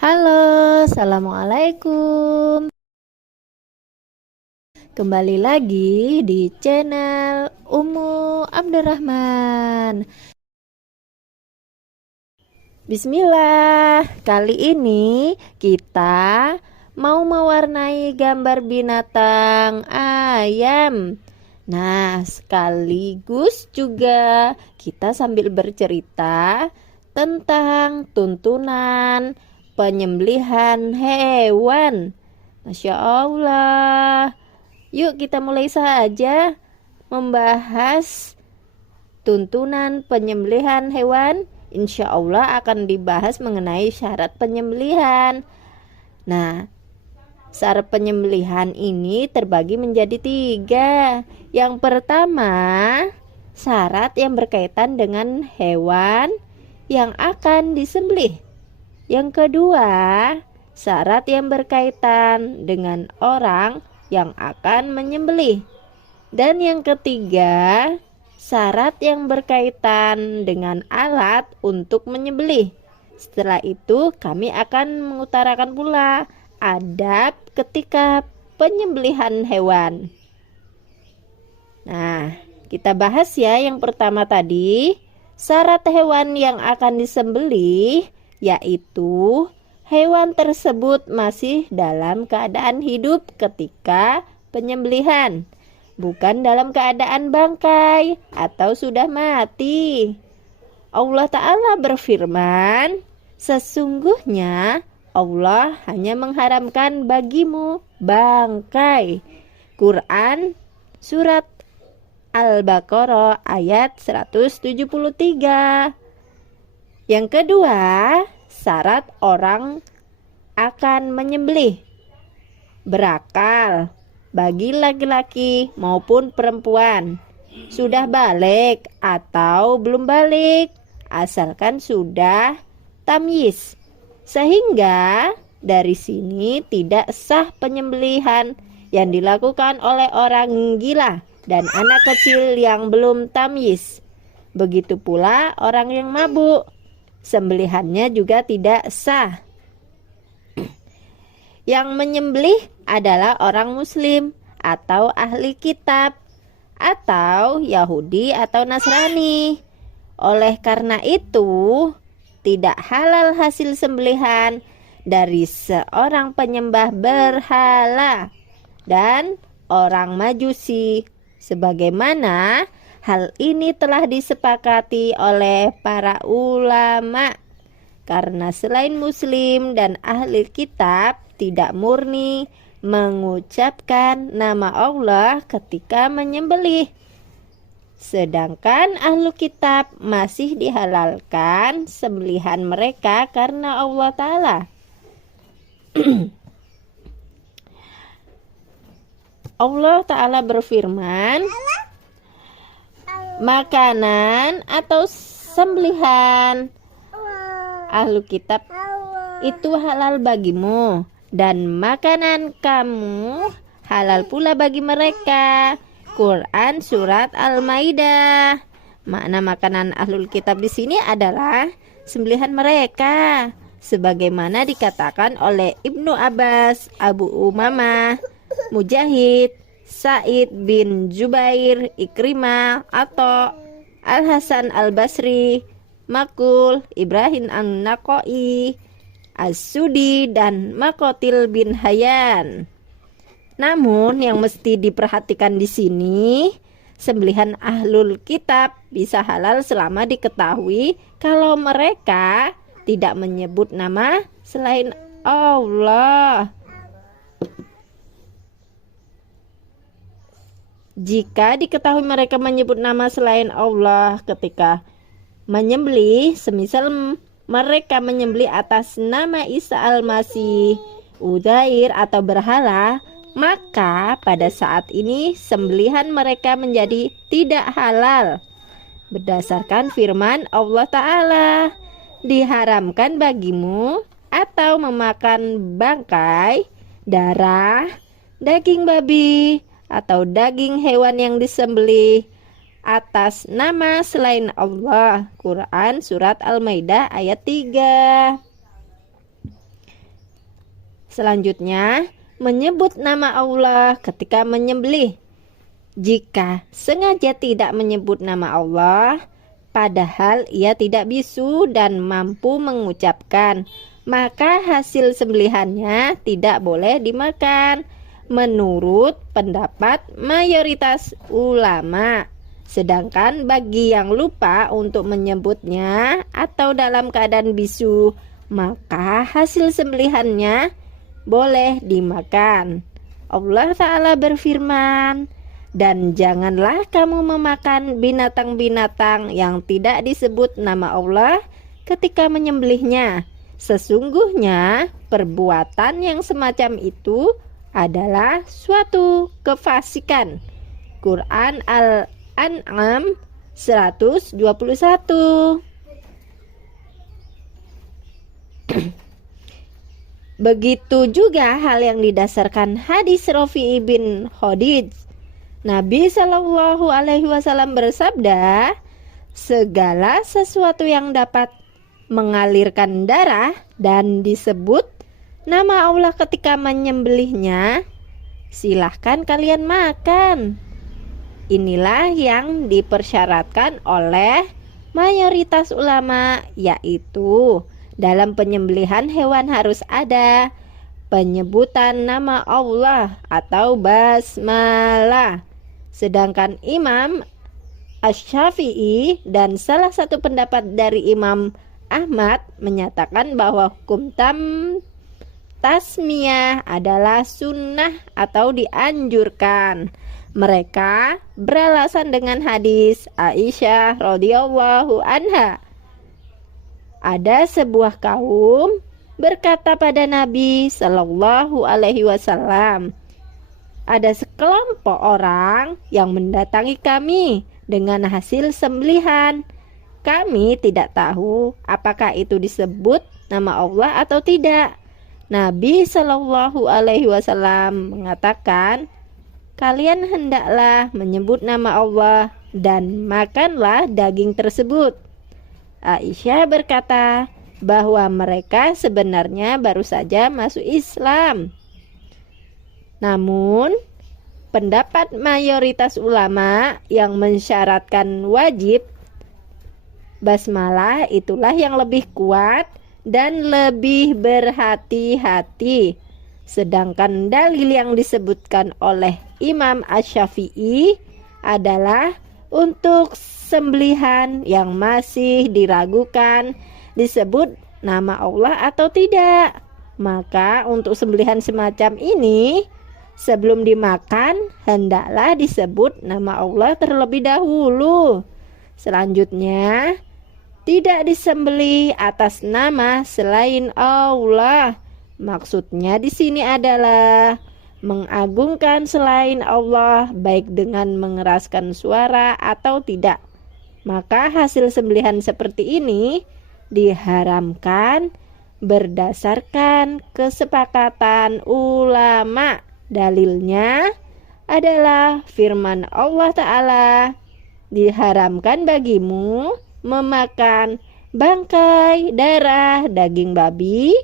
Halo, assalamualaikum. Kembali lagi di channel Ummu Abdurrahman. Bismillah. Kali ini kita mau mewarnai gambar binatang ayam. Nah, sekaligus juga kita sambil bercerita tentang tuntunan penyembelihan hewan. Masya Allah. Yuk kita mulai saja membahas tuntunan penyembelihan hewan. Insya Allah akan dibahas mengenai syarat penyembelihan. Nah, syarat penyembelihan ini terbagi menjadi 3. Yang pertama, syarat yang berkaitan dengan hewan yang akan disembelih. Yang kedua, syarat yang berkaitan dengan orang yang akan menyembelih. Dan yang ketiga, syarat yang berkaitan dengan alat untuk menyembelih. Setelah itu kami akan mengutarakan pula adab ketika penyembelihan hewan. Nah, kita bahas ya yang pertama tadi. Syarat hewan yang akan disembelih yaitu hewan tersebut masih dalam keadaan hidup ketika penyembelihan, bukan dalam keadaan bangkai atau sudah mati. Allah Ta'ala berfirman, sesungguhnya Allah hanya mengharamkan bagimu bangkai. Quran Surat Al-Baqarah ayat 173. Yang kedua, syarat orang akan menyembelih berakal bagi laki-laki maupun perempuan, sudah balik atau belum balik, asalkan sudah tamyiz. Sehingga dari sini tidak sah penyembelihan yang dilakukan oleh orang gila dan anak kecil yang belum tamyiz. Begitu pula orang yang mabuk, sembelihannya juga tidak sah. Yang menyembelih adalah orang muslim atau ahli kitab atau Yahudi atau Nasrani. Oleh karena itu, tidak halal hasil sembelihan dari seorang penyembah berhala dan orang Majusi, sebagaimana hal ini telah disepakati oleh para ulama. Karena selain muslim dan ahli kitab tidak murni mengucapkan nama Allah ketika menyembelih, sedangkan ahli kitab masih dihalalkan sembelihan mereka karena Allah Ta'ala. Allah Ta'ala berfirman, makanan atau sembelihan ahlu kitab itu halal bagimu, dan makanan kamu halal pula bagi mereka. Quran Surat Al-Maidah. Makna makanan ahlul kitab di sini adalah sembelihan mereka, sebagaimana dikatakan oleh Ibnu Abbas, Abu Umamah, Mujahid, Sa'id bin Jubair, Ikrimah, atau Al-Hasan Al-Basri, Makul, Ibrahim An-Naqai, As-Sudi, dan Makotil bin Hayyan. Namun yang mesti diperhatikan di sini, sembelihan ahlul kitab bisa halal selama diketahui kalau mereka tidak menyebut nama selain Allah. Jika diketahui mereka menyebut nama selain Allah ketika menyembelih, semisal mereka menyembelih atas nama Isa Al-Masih, Uzair, atau berhala, maka pada saat ini sembelihan mereka menjadi tidak halal. Berdasarkan firman Allah Ta'ala, diharamkan bagimu atau memakan bangkai, darah, daging babi, atau daging hewan yang disembelih atas nama selain Allah. Quran Surat Al-Maidah ayat 3. Selanjutnya, menyebut nama Allah ketika menyembelih. Jika sengaja tidak menyebut nama Allah, padahal ia tidak bisu dan mampu mengucapkan, maka hasil sembelihannya tidak boleh dimakan, menurut pendapat mayoritas ulama. Sedangkan bagi yang lupa untuk menyebutnya atau dalam keadaan bisu, maka hasil sembelihannya boleh dimakan. Allah Ta'ala berfirman, dan janganlah kamu memakan binatang-binatang yang tidak disebut nama Allah ketika menyembelihnya. Sesungguhnya perbuatan yang semacam itu adalah suatu kefasikan. Quran Al-An'am 121. Begitu juga hal yang didasarkan hadis Rafi'i bin Khadij. Nabi Shallallahu Alaihi Wasallam bersabda, segala sesuatu yang dapat mengalirkan darah dan disebut nama Allah ketika menyembelihnya, silahkan kalian makan. Inilah yang dipersyaratkan oleh mayoritas ulama, yaitu dalam penyembelihan hewan harus ada penyebutan nama Allah atau basmalah. Sedangkan Imam Asy-Syafi'i dan salah satu pendapat dari Imam Ahmad menyatakan bahwa hukum tasmiyah adalah sunnah atau dianjurkan. Mereka beralasan dengan hadis Aisyah radhiyallahu anha. Ada sebuah kaum berkata pada Nabi Shallallahu Alaihi Wasallam, ada sekelompok orang yang mendatangi kami dengan hasil sembelihan. Kami tidak tahu apakah itu disebut nama Allah atau tidak. Nabi Shallallahu Alaihi Wasallam mengatakan, kalian hendaklah menyebut nama Allah dan makanlah daging tersebut. Aisyah berkata bahwa mereka sebenarnya baru saja masuk Islam. Namun, pendapat mayoritas ulama yang mensyaratkan wajib basmalah itulah yang lebih kuat dan lebih berhati-hati. Sedangkan dalil yang disebutkan oleh Imam Asy-Syafi'i adalah untuk sembelihan yang masih diragukan disebut nama Allah atau tidak. Maka untuk sembelihan semacam ini, sebelum dimakan hendaklah disebut nama Allah terlebih dahulu. Selanjutnya, tidak disembelih atas nama selain Allah. Maksudnya di sini adalah mengagungkan selain Allah baik dengan mengeraskan suara atau tidak. Maka hasil sembelihan seperti ini diharamkan berdasarkan kesepakatan ulama. Dalilnya adalah firman Allah Ta'ala, diharamkan bagimu memakan bangkai, darah, daging babi,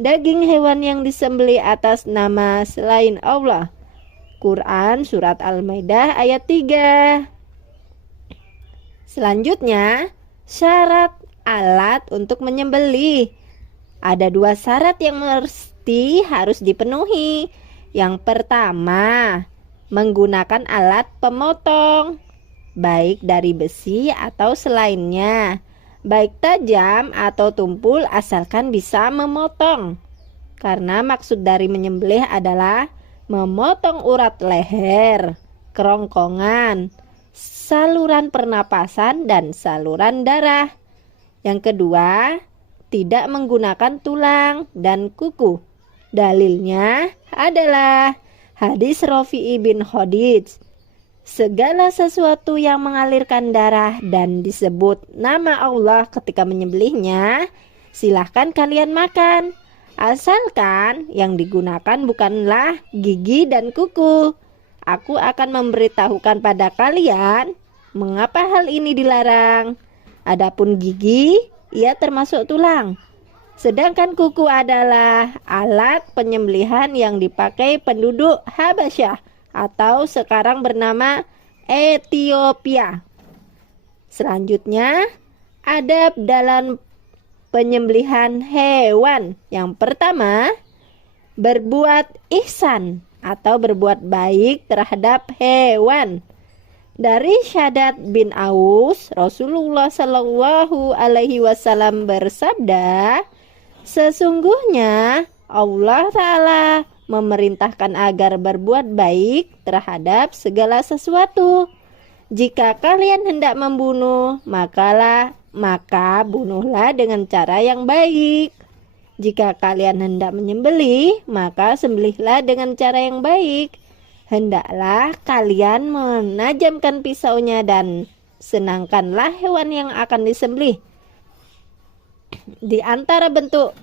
daging hewan yang disembelih atas nama selain Allah. Quran Surat Al-Maidah ayat 3. Selanjutnya, syarat alat untuk menyembelih. Ada 2 syarat yang mesti harus dipenuhi. Yang pertama, menggunakan alat pemotong, baik dari besi atau selainnya, baik tajam atau tumpul asalkan bisa memotong. Karena maksud dari menyembelih adalah memotong urat leher, kerongkongan, saluran pernapasan, dan saluran darah. Yang kedua, tidak menggunakan tulang dan kuku. Dalilnya adalah hadis Rafi'i bin Khadij. Segala sesuatu yang mengalirkan darah dan disebut nama Allah ketika menyembelihnya, silahkan kalian makan. Asalkan yang digunakan bukanlah gigi dan kuku. Aku akan memberitahukan pada kalian mengapa hal ini dilarang. Adapun gigi, ia termasuk tulang. Sedangkan kuku adalah alat penyembelihan yang dipakai penduduk Habasyah atau sekarang bernama Ethiopia. Selanjutnya, adab dalam penyembelihan hewan. Yang pertama, berbuat ihsan atau berbuat baik terhadap hewan. Dari Syaddad bin Aus, Rasulullah Shallallahu Alaihi Wasallam bersabda, sesungguhnya Allah Ta'ala memerintahkan agar berbuat baik terhadap segala sesuatu. Jika kalian hendak membunuh, maka bunuhlah dengan cara yang baik. Jika kalian hendak menyembelih, maka sembelihlah dengan cara yang baik. Hendaklah kalian menajamkan pisaunya dan senangkanlah hewan yang akan disembelih. Di antara bentuk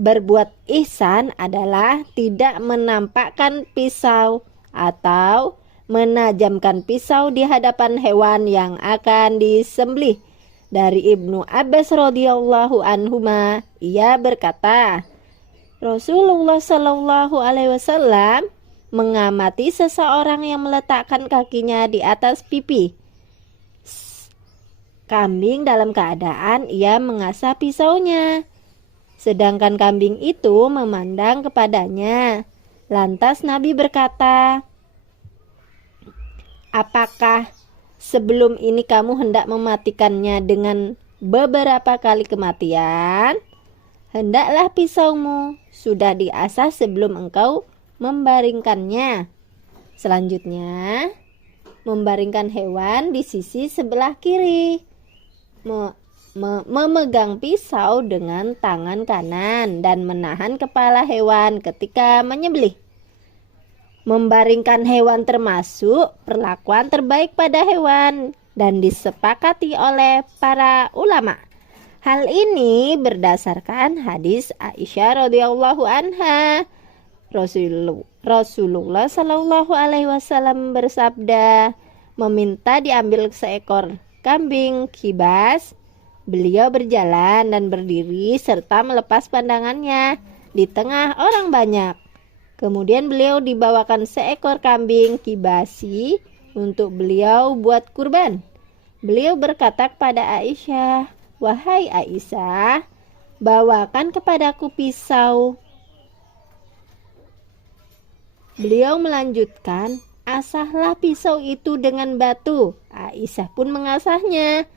berbuat ihsan adalah tidak menampakkan pisau atau menajamkan pisau di hadapan hewan yang akan disembelih. Dari Ibnu Abbas radhiyallahu anhuma, ia berkata, Rasulullah Shallallahu Alaihi Wasallam mengamati seseorang yang meletakkan kakinya di atas pipi kambing dalam keadaan ia mengasah pisaunya. Sedangkan kambing itu memandang kepadanya. Lantas Nabi berkata, apakah sebelum ini kamu hendak mematikannya dengan beberapa kali kematian? Hendaklah pisaumu sudah diasah sebelum engkau membaringkannya. Selanjutnya, membaringkan hewan di sisi sebelah kiri. Memegang pisau dengan tangan kanan dan menahan kepala hewan ketika menyembelih. Membaringkan hewan termasuk perlakuan terbaik pada hewan dan disepakati oleh para ulama. Hal ini berdasarkan hadis Aisyah radhiyallahu anha. Rasulullah Shallallahu Alaihi Wasallam bersabda, meminta diambil seekor kambing kibas. Beliau berjalan dan berdiri serta melepas pandangannya di tengah orang banyak. Kemudian beliau dibawakan seekor kambing kibasi untuk beliau buat kurban. Beliau berkata kepada Aisyah, wahai Aisyah, bawakan kepadaku pisau. Beliau melanjutkan, asahlah pisau itu dengan batu. Aisyah pun mengasahnya.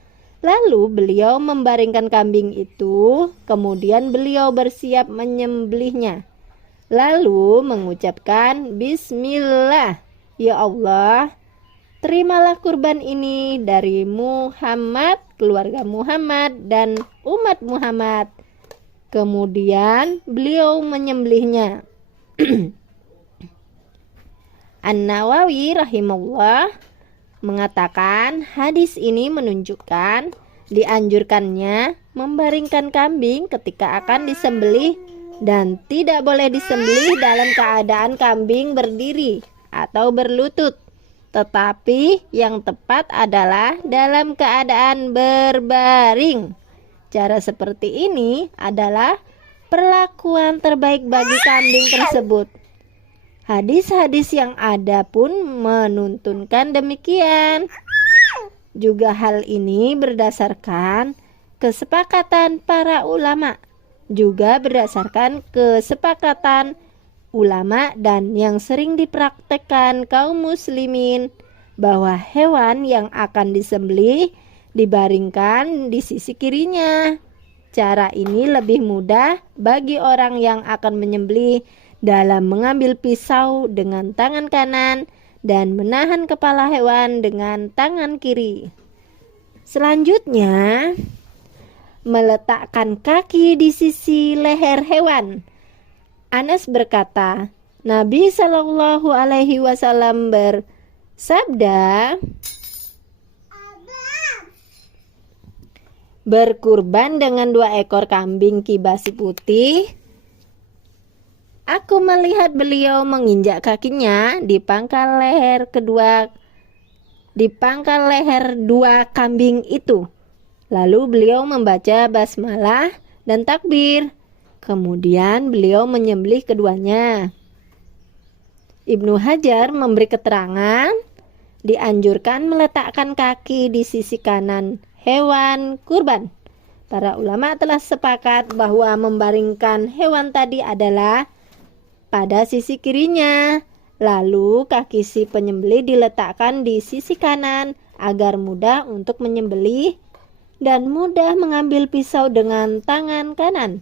Lalu beliau membaringkan kambing itu, kemudian beliau bersiap menyembelihnya. Lalu mengucapkan, Bismillah, ya Allah, terimalah kurban ini dari Muhammad, keluarga Muhammad, dan umat Muhammad. Kemudian beliau menyembelihnya. An-Nawawi rahimahullah mengatakan hadis ini menunjukkan dianjurkannya membaringkan kambing ketika akan disembelih dan tidak boleh disembelih dalam keadaan kambing berdiri atau berlutut, tetapi yang tepat adalah dalam keadaan berbaring. Cara seperti ini adalah perlakuan terbaik bagi kambing tersebut. Hadis-hadis yang ada pun menuntunkan demikian. Juga hal ini berdasarkan kesepakatan para ulama, juga berdasarkan kesepakatan ulama dan yang sering dipraktekkan kaum muslimin bahwa hewan yang akan disembelih dibaringkan di sisi kirinya. Cara ini lebih mudah bagi orang yang akan menyembelih dalam mengambil pisau dengan tangan kanan dan menahan kepala hewan dengan tangan kiri. Selanjutnya, meletakkan kaki di sisi leher hewan. Anas berkata, Nabi Shallallahu Alaihi Wasallam bersabda, berkurban dengan 2 ekor kambing kibasi putih. Aku melihat beliau menginjak kakinya di pangkal leher dua kambing itu. Lalu beliau membaca basmalah dan takbir. Kemudian beliau menyembelih keduanya. Ibnu Hajar memberi keterangan, dianjurkan meletakkan kaki di sisi kanan hewan kurban. Para ulama telah sepakat bahwa membaringkan hewan tadi adalah pada sisi kirinya. Lalu kaki si penyembelih diletakkan di sisi kanan agar mudah untuk menyembelih dan mudah mengambil pisau dengan tangan kanan.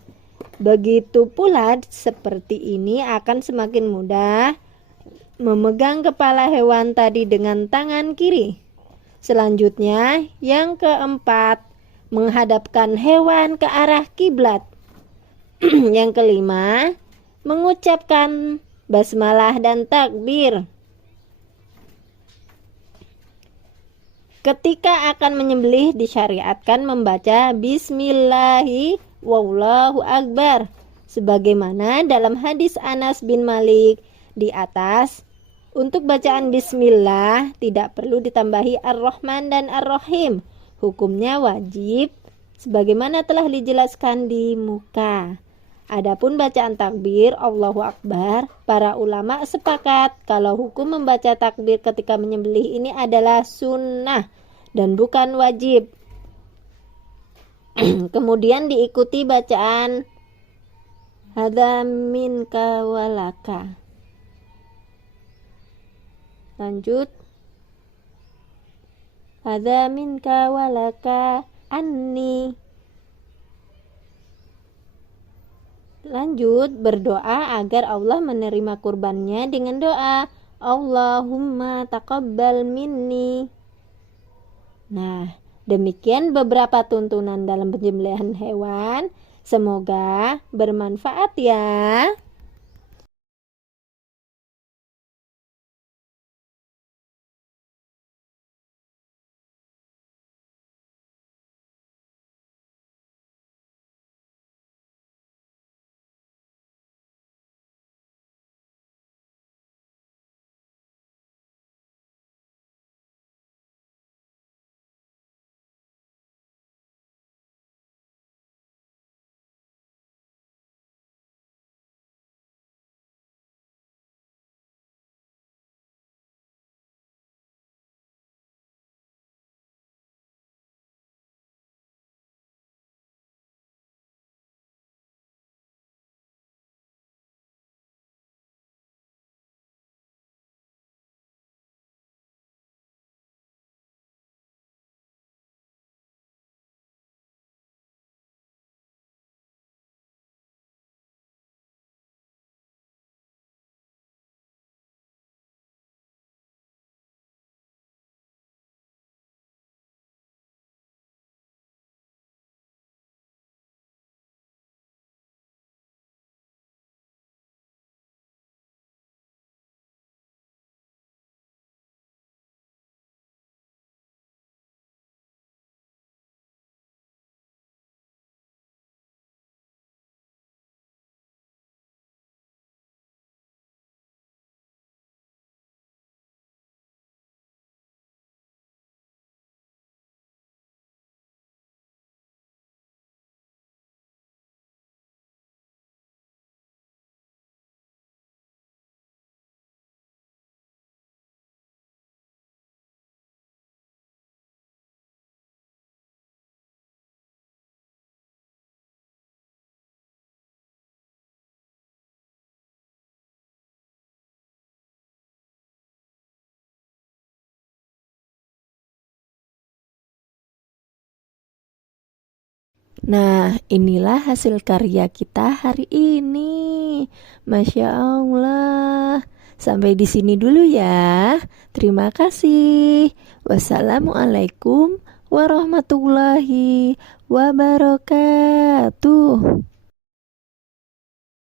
Begitu pula seperti ini akan semakin mudah memegang kepala hewan tadi dengan tangan kiri. Selanjutnya, yang keempat, menghadapkan hewan ke arah kiblat. Yang kelima, mengucapkan basmalah dan takbir. Ketika akan menyembelih disyariatkan membaca Bismillahi wallahu akbar, sebagaimana dalam hadis Anas bin Malik di atas. Untuk bacaan Bismillah tidak perlu ditambahi Ar-Rahman dan Ar-Rahim. Hukumnya wajib sebagaimana telah dijelaskan di muka. Adapun bacaan takbir Allahu Akbar, para ulama sepakat kalau hukum membaca takbir ketika menyembelih ini adalah sunnah dan bukan wajib. Kemudian diikuti bacaan hadza minka walaka. Lanjut, hadza minka walaka anni. Lanjut, berdoa agar Allah menerima kurbannya dengan doa Allahumma taqabbal minni. Nah, demikian beberapa tuntunan dalam penyembelihan hewan. Semoga bermanfaat ya. Nah, inilah hasil karya kita hari ini. Masya Allah. Sampai di sini dulu ya. Terima kasih. Wassalamualaikum warahmatullahi wabarakatuh.